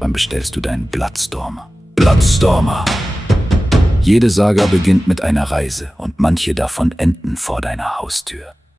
Wann bestellst du deinen Bloodstormer? Bloodstormer. Jede Saga beginnt mit einer Reise und manche davon enden vor deiner Haustür.